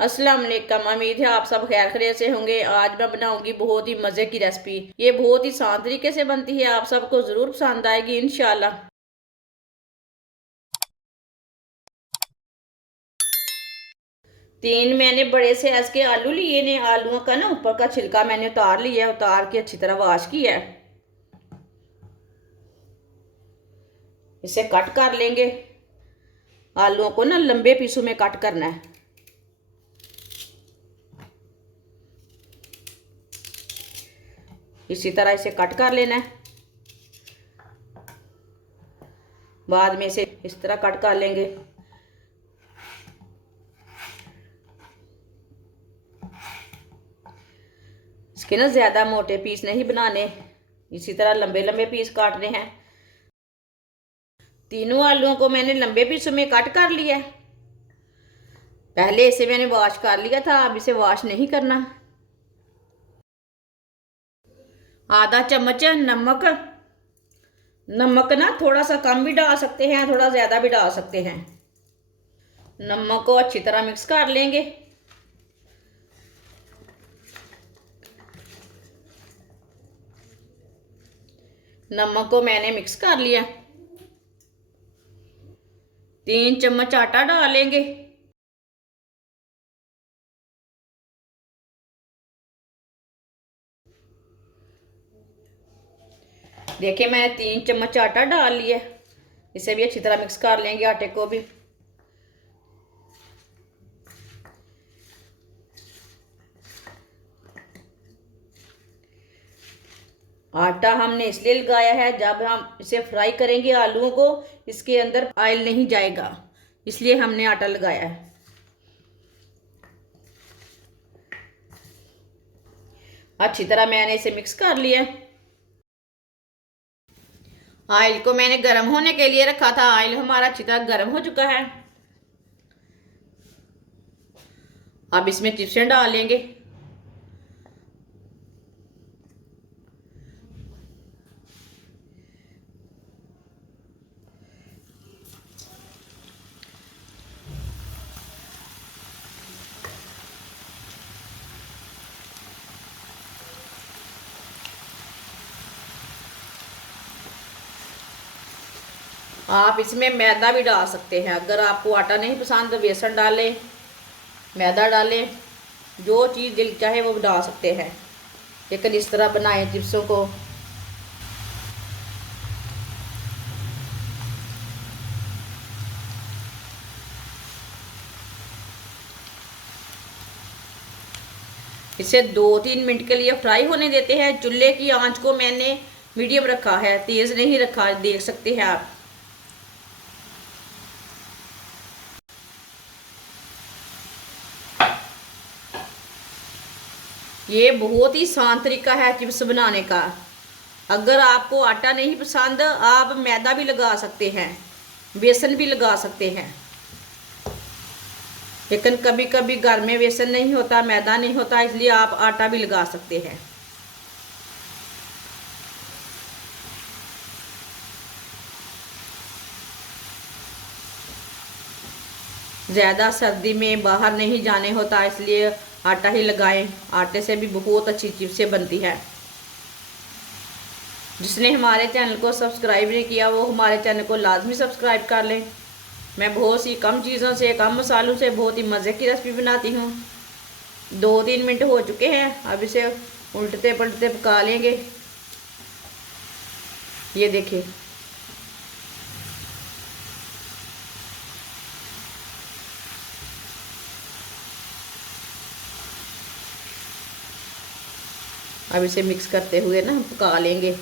अस्सलाम वालेकुम। उम्मीद है आप सब खैर खैरियत से होंगे। आज मैं बनाऊंगी बहुत ही मज़े की रेसिपी। ये बहुत ही आसान तरीके से बनती है, आप सबको ज़रूर पसंद आएगी इंशाल्लाह। 3 मैंने बड़े से साइज के आलू लिए ने। आलूओं का ना ऊपर का छिलका मैंने उतार लिया है, उतार के अच्छी तरह वॉश किया है। इसे कट कर लेंगे। आलूओं को ना लंबे पीसों में कट करना है। इसी तरह इसे कट कर लेना है। बाद में इसे इस तरह कट कर लेंगे। इसके ना ज़्यादा मोटे पीस नहीं बनाने, इसी तरह लंबे लंबे पीस काटने हैं। तीनों आलूओं को मैंने लंबे पीसों में कट कर लिया है। पहले इसे मैंने वॉश कर लिया था, अब इसे वॉश नहीं करना। आधा चम्मच नमक। नमक ना थोड़ा सा कम भी डाल सकते हैं, थोड़ा ज़्यादा भी डाल सकते हैं। नमक को अच्छी तरह मिक्स कर लेंगे। नमक को मैंने मिक्स कर लिया। 3 चम्मच आटा डालेंगे। देखिए मैंने 3 चम्मच आटा डाल लिया। इसे भी अच्छी तरह मिक्स कर लेंगे, आटे को भी। आटा हमने इसलिए लगाया है, जब हम इसे फ्राई करेंगे आलूओं को, इसके अंदर ऑयल नहीं जाएगा, इसलिए हमने आटा लगाया है। अच्छी तरह मैंने इसे मिक्स कर लिया। ऑयल को मैंने गर्म होने के लिए रखा था। ऑयल हमारा अच्छी तरह गर्म हो चुका है। अब इसमें चिप्सें डालेंगे। आप इसमें मैदा भी डाल सकते हैं। अगर आपको आटा नहीं पसंद तो बेसन डालें, मैदा डालें, जो चीज़ दिल चाहे वो डाल सकते हैं। लेकिन इस तरह बनाएं चिप्सों को। इसे 2-3 मिनट के लिए फ्राई होने देते हैं। चूल्हे की आंच को मैंने मीडियम रखा है, तेज़ नहीं रखा, देख सकते हैं आप। ये बहुत ही आसान तरीका है चिप्स बनाने का। अगर आपको आटा नहीं पसंद, आप मैदा भी लगा सकते हैं, बेसन भी लगा सकते हैं। लेकिन कभी कभी घर में बेसन नहीं होता, मैदा नहीं होता, इसलिए आप आटा भी लगा सकते हैं। ज़्यादा सर्दी में बाहर नहीं जाने होता, इसलिए आटा ही लगाएं। आटे से भी बहुत अच्छी चिप्सें बनती है। जिसने हमारे चैनल को सब्सक्राइब नहीं किया वो हमारे चैनल को लाजमी सब्सक्राइब कर लें। मैं बहुत सी कम चीज़ों से, कम मसालों से बहुत ही मज़े की रेसिपी बनाती हूँ। 2-3 मिनट हो चुके हैं। अब इसे उल्टते पलटते पका लेंगे। ये देखिए, अब इसे मिक्स करते हुए ना पका लेंगे।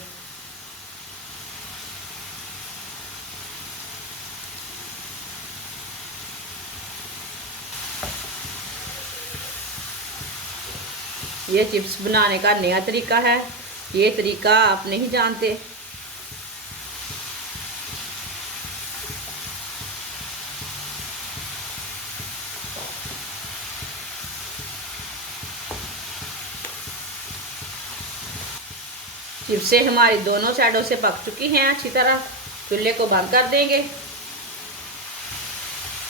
ये चिप्स बनाने का नया तरीका है। ये तरीका आप नहीं जानते। चिप्सें हमारी दोनों साइडों से पक चुकी हैं अच्छी तरह। चूल्हे को बंद कर देंगे।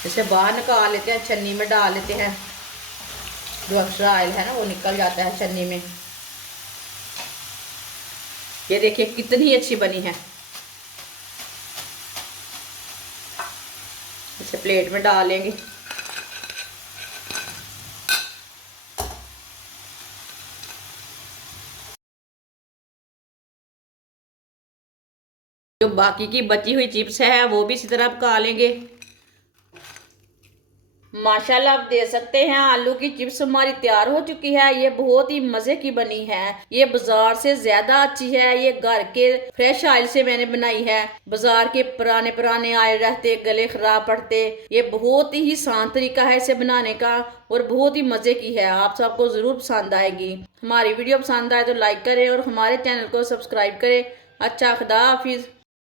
इसे बाहर निकाल लेते हैं, छन्नी में डाल लेते हैं। जो एक्स्ट्रा ऑयल है ना वो निकल जाता है छन्नी में। ये देखिए कितनी अच्छी बनी है। इसे प्लेट में डालेंगे। जो बाकी की बची हुई चिप्स है वो भी इसी तरह पका लेंगे। माशाल्लाह आप दे सकते हैं आलू की चिप्स हमारी तैयार हो चुकी है। ये बहुत ही मजे की बनी है। ये बाजार से ज्यादा अच्छी है। ये घर के फ्रेश ऑयल से मैंने बनाई है। बाजार के पुराने पुराने ऑयल रहते गले खराब पड़ते। ये बहुत ही आसान तरीका है इसे बनाने का और बहुत ही मजे की है। आप सबको जरूर पसंद आएगी। हमारी वीडियो पसंद आए तो लाइक करें और हमारे चैनल को सब्सक्राइब करें। अच्छा, खुदा हाफिज।